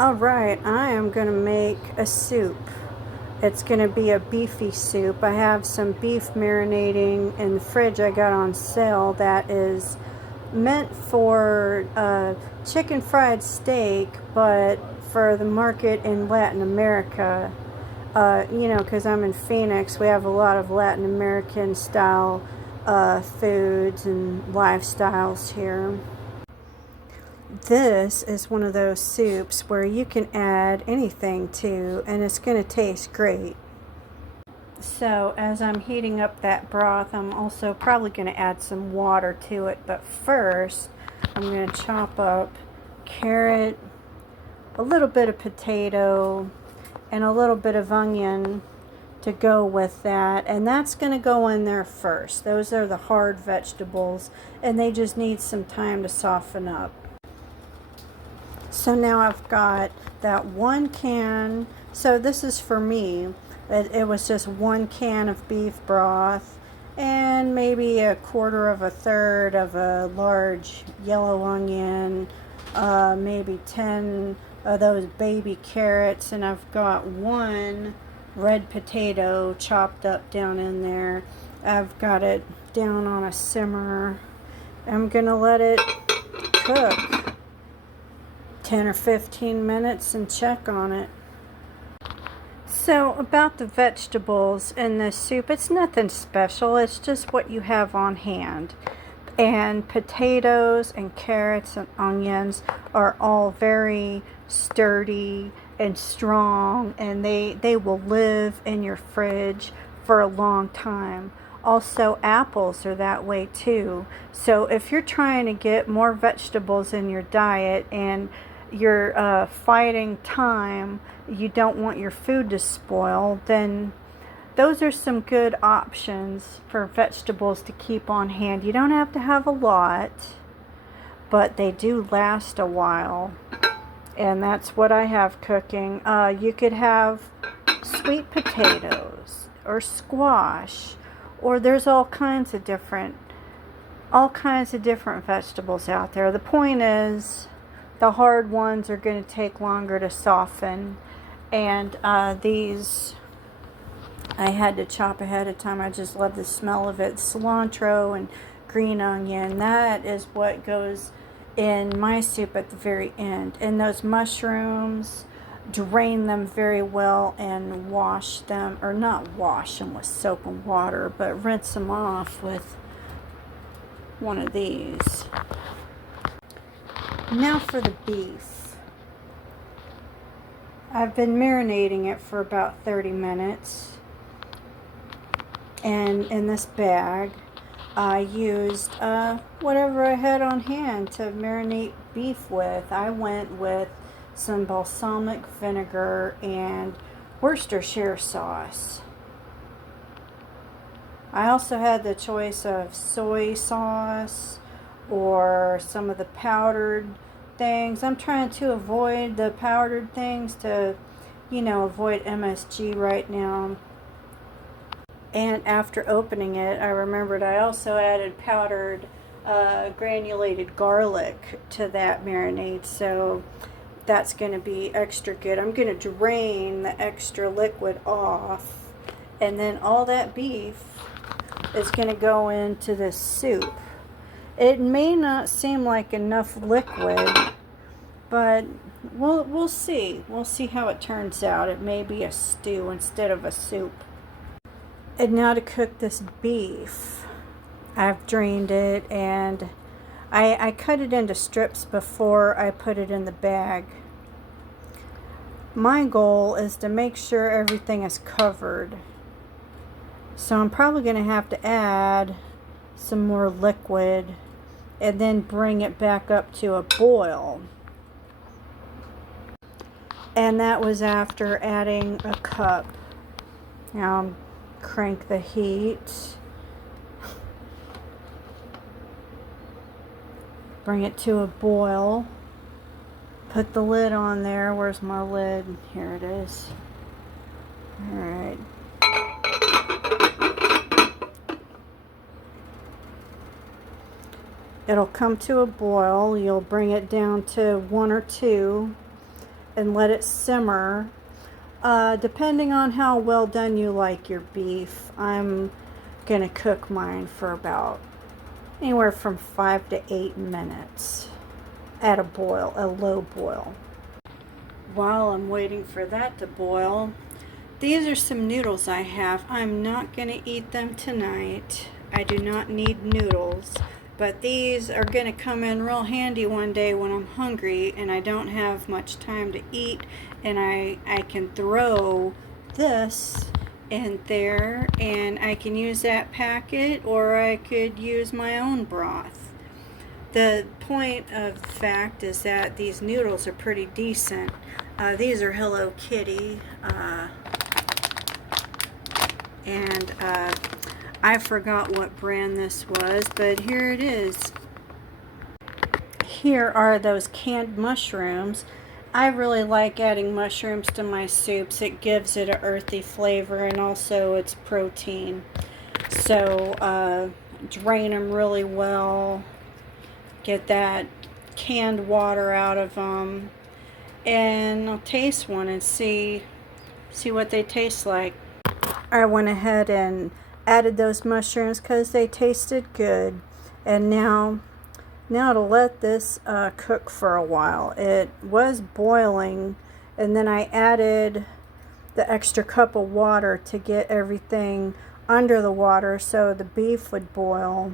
Alright, I am going to make a soup. It's going to be a beefy soup. I have some beef marinating in the fridge I got on sale that is meant for chicken fried steak, but for the market in Latin America. Because I'm in Phoenix, we have a lot of Latin American style foods and lifestyles here. This is one of those soups where you can add anything to, and it's going to taste great. So as I'm heating up that broth, I'm also probably going to add some water to it. But first, I'm going to chop up carrot, a little bit of potato, and a little bit of onion to go with that. And that's going to go in there first. Those are the hard vegetables, and they just need some time to soften up. So now I've got that 1 can. So this is for me. It was just 1 can of beef broth and maybe a quarter of a third of a large yellow onion, maybe 10 of those baby carrots, and I've got 1 red potato chopped up down in there. I've got it down on a simmer. I'm gonna let it cook 10 or 15 minutes and check on it. So about the vegetables in this soup, it's nothing special. It's just what you have on hand. And potatoes and carrots and onions are all very sturdy and strong, and they will live in your fridge for a long time. Also, apples are that way too. So if you're trying to get more vegetables in your diet and you're fighting time, you don't want your food to spoil, then those are some good options for vegetables to keep on hand. You don't have to have a lot, but they do last a while. And that's what I have cooking. You could have sweet potatoes or squash, or there's all kinds of different vegetables out there. The point is, the hard ones are going to take longer to soften, and these I had to chop ahead of time. I just love the smell of it. Cilantro and green onion, that is what goes in my soup at the very end. And those mushrooms, drain them very well and wash them, or not wash them with soap and water, but rinse them off with one of these. Now for the beef. I've been marinating it for about 30 minutes. And in this bag, I used whatever I had on hand to marinate beef with. I went with some balsamic vinegar and Worcestershire sauce. I also had the choice of soy sauce or some of the powdered things. I'm trying to avoid the powdered things to, avoid MSG right now. And after opening it, I remembered I also added powdered granulated garlic to that marinade, so that's going to be extra good. I'm going to drain the extra liquid off, and then all that beef is going to go into this soup. It may not seem like enough liquid, but we'll see. We'll see how it turns out. It may be a stew instead of a soup. And now to cook this beef. I've drained it, and I cut it into strips before I put it in the bag. My goal is to make sure everything is covered. So I'm probably going to have to add some more liquid and then bring it back up to a boil. And that was after adding a cup. Now crank the heat, bring it to a boil, put the lid on there. Where's my lid? Here it is. Alright. It'll come to a boil. You'll bring it down to 1 or 2, and let it simmer. Depending on how well done you like your beef, I'm gonna cook mine for about anywhere from 5 to 8 minutes at a boil, a low boil. While I'm waiting for that to boil, these are some noodles I have. I'm not gonna eat them tonight. I do not need noodles, but these are gonna come in real handy one day when I'm hungry and I don't have much time to eat, and I can throw this in there and I can use that packet, or I could use my own broth. The point of the fact is that these noodles are pretty decent. These are Hello Kitty, and I forgot what brand this was, but here it is. Here are those canned mushrooms. I really like adding mushrooms to my soups. It gives it an earthy flavor, and also it's protein. So drain them really well, get that canned water out of them, and I'll taste one and see what they taste like. I went ahead and added those mushrooms because they tasted good, and now to let this cook for a while. It was boiling, and then I added the extra cup of water to get everything under the water so the beef would boil.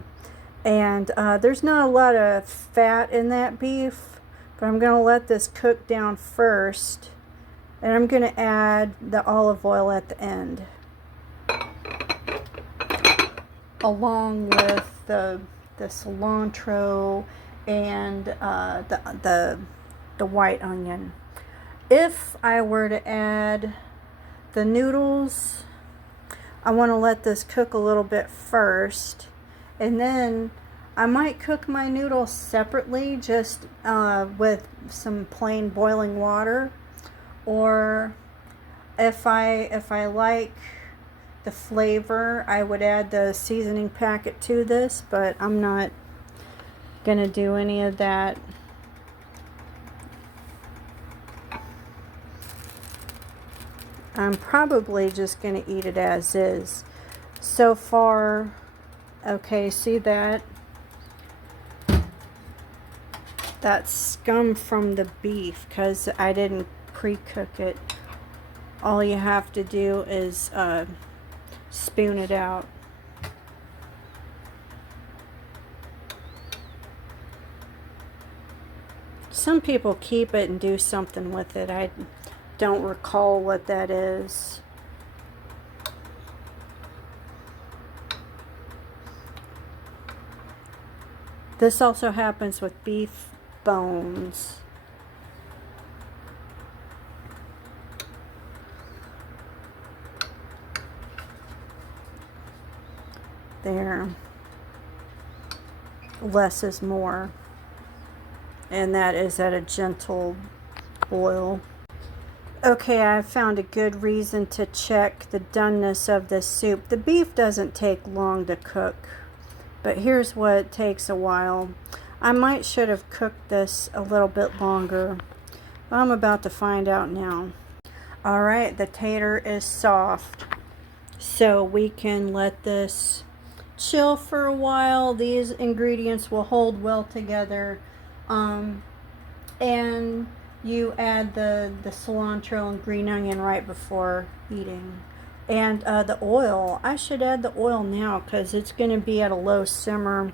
And there's not a lot of fat in that beef, but I'm going to let this cook down first, and I'm going to add the olive oil at the end, along with the cilantro and the white onion. If I were to add the noodles, I want to let this cook a little bit first, and then I might cook my noodles separately, just with some plain boiling water. Or if I like the flavor, I would add the seasoning packet to this, but I'm not gonna do any of that. I'm probably just gonna eat it as is. So far, okay, see that scum from the beef, because I didn't pre-cook it. All you have to do is spoon it out. Some people keep it and do something with it. I don't recall what that is. This also happens with beef bones. There. Less is more. And that is at a gentle boil. Okay, I found a good reason to check the doneness of this soup. The beef doesn't take long to cook, but here's what takes a while. I might should have cooked this a little bit longer. I'm about to find out now. Alright, the tater is soft, so we can let this chill for a while. These ingredients will hold well together. And you add the cilantro and green onion right before eating. And the oil, I should add the oil now because it's going to be at a low simmer,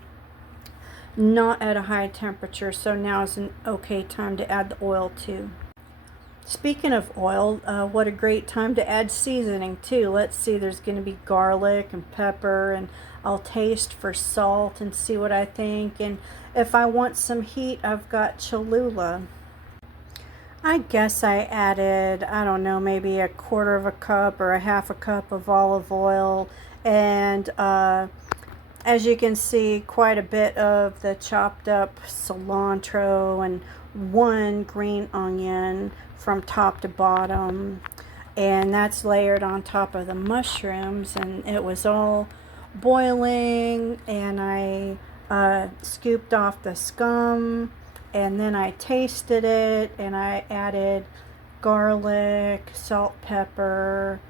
not at a high temperature. So now is an okay time to add the oil too. Speaking of oil, what a great time to add seasoning too. Let's see, there's going to be garlic and pepper, and I'll taste for salt and see what I think. And if I want some heat, I've got Cholula. I guess I added, I don't know, maybe a quarter of a cup or a half a cup of olive oil. And as you can see, quite a bit of the chopped up cilantro and 1 green onion from top to bottom. And that's layered on top of the mushrooms, and it was all boiling, and I scooped off the scum, and then I tasted it, and I added garlic, salt, pepper,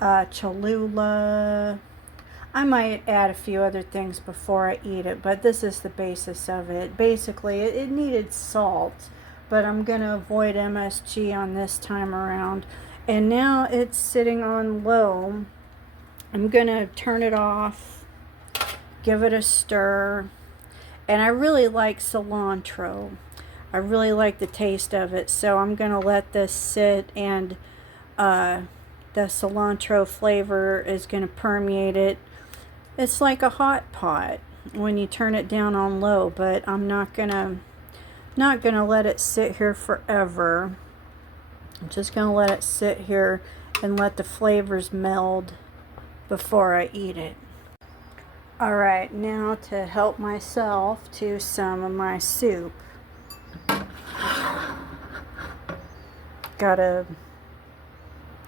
Cholula. I might add a few other things before I eat it, but this is the basis of it. Basically, it needed salt, but I'm going to avoid MSG on this time around. And now it's sitting on low. I'm going to turn it off, give it a stir. And I really like cilantro. I really like the taste of it, so I'm going to let this sit, and the cilantro flavor is going to permeate it. It's like a hot pot when you turn it down on low, but I'm not gonna let it sit here forever. I'm just gonna let it sit here and let the flavors meld before I eat it. Alright, now to help myself to some of my soup. Got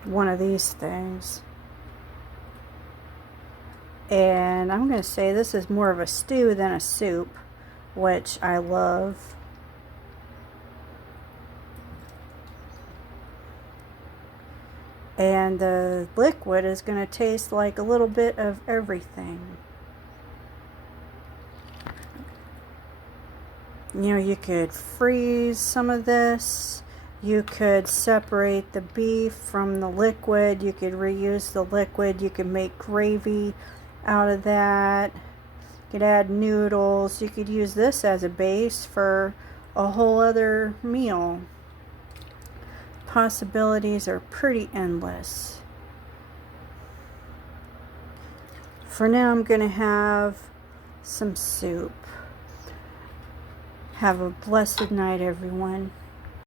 one of these things. And I'm going to say this is more of a stew than a soup, which I love. And the liquid is going to taste like a little bit of everything. You know, you could freeze some of this. You could separate the beef from the liquid. You could reuse the liquid. You could make gravy out of that. You could add noodles. You could use this as a base for a whole other meal. Possibilities are pretty endless. For now, I'm going to have some soup. Have a blessed night, everyone.